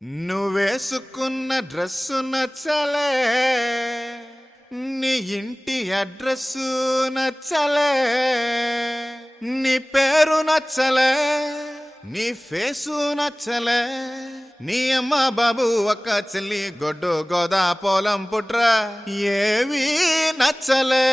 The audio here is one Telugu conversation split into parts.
నువ్వేసుకున్న డ్రెస్సు నచ్చలే, నీ ఇంటి అడ్రస్సు నచ్చలే, నీ పేరు నచ్చలే, నీ ఫేసు నచ్చలే, నీ అమ్మ బాబు ఒక్క చెల్లి గొడ్డు గోదా పొలం పుట్ర ఏవి నచ్చలే.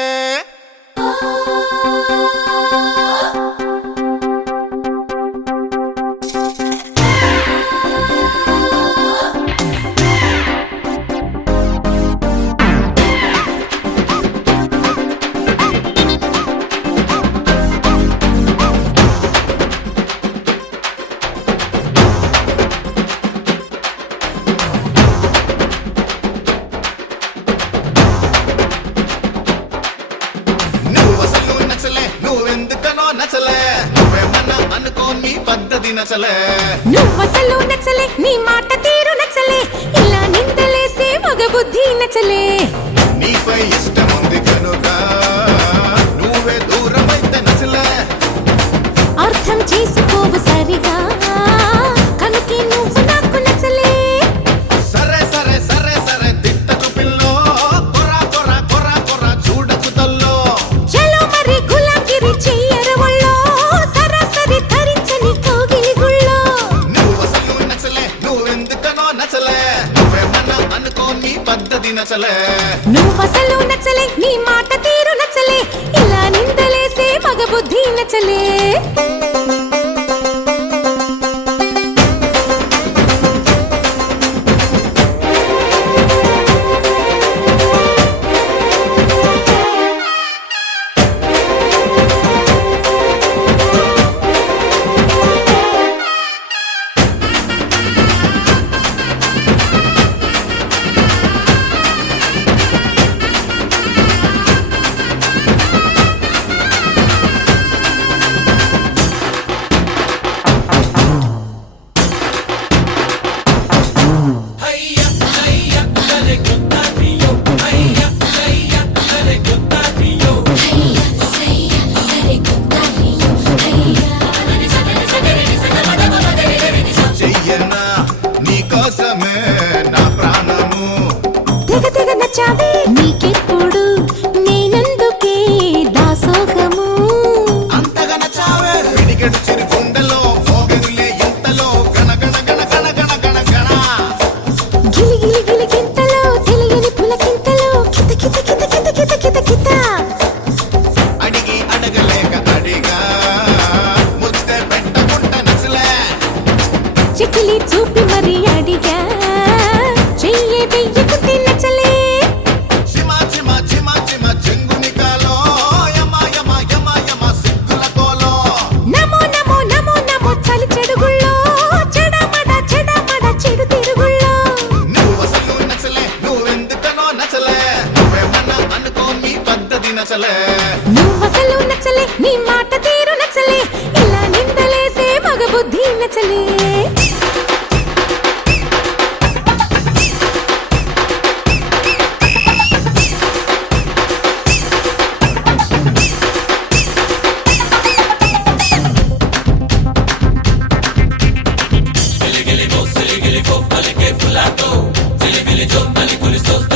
నువ్వెందుకనో నచ్చలే, నువ్వేమన్నా అనుకో నీ పద్ధతి నచ్చలే. నువ్వసలు నచ్చలే, నీ మాట తీరు నచ్చలే, ఇలా నిందలేసే మగ బుద్ధి నచ్చలే. నీపై ఇష్టం ఉంది కనుక నువ్వే దూరమైతే నచ్చలే. అర్థం చేసుకోవు సరిగా కనుకే నువ్వు నాకు నచ్చలే. సరే సరే సరే సరే తిట్టకు పిల్లో, కొరా కొరా కొరా కొరా చూడకు తల్లో. చలో మరి గులాంగిరి చెయ్యరవళ్ళో, సరాసరి ధరించని కోగిలి గుళ్ళో. నువ్వసలు నచ్చలే, నువ్వెందుకనో నచ్చలే, నువ్వేమన్నా అనుకో నీ పద్ధతి నచ్చలే. నువ్వసలు నచ్చలే, నీ మాట తీరు నచ్చలే, ఇలా నిందలేసే మగ బుద్ధి నచ్చలే. నీకోసమే నా ప్రాణము తెగ తెగ నచ్చావే, నీకెప్పుడు నేనందుకే దాసోహము. అంతగా నచ్చావే, పిడికెడు చిరు గుండెలో మోగెనులే ఇంతలో గణ గణ గణ గణ గణ గణ గణ. గిలి గిలి గిలి గింతలో తెలియని పులకింతలో కిత కిత కిత కిత కిత కిత కిత. అడిగి అడగలేక అడిగా ముద్దే పెట్టకుండా నచ్చలే. చికిలి చూపి మరి అడిగా, చెయ్యి వెయ్యకుంటే నచ్చలే. చిమా చిమా చిమా చిమా చెంగునికాలో యమ యమ యమ యమ సిగ్గుల కోలో. నమో నమో నమో నమో చలి చెడుగుళ్ళో, చెడమడ చెడమడ చెడు తిరుగుళ్ళో. నువ్వసలు నచ్చలే, నువ్వెందుకనో నచ్చలే, నువ్వేమన్నా అనుకో నీ పద్ధతి నచ్చలే. నువ్వసలు నచ్చలే, నీ మాట తీరు నచ్చలే, ఇలా నిందలేసే మగ బుద్ధి నచ్చలే. Gili gili bo, gili gili fo, vale que fulato. Gili gili jo, vale culisos.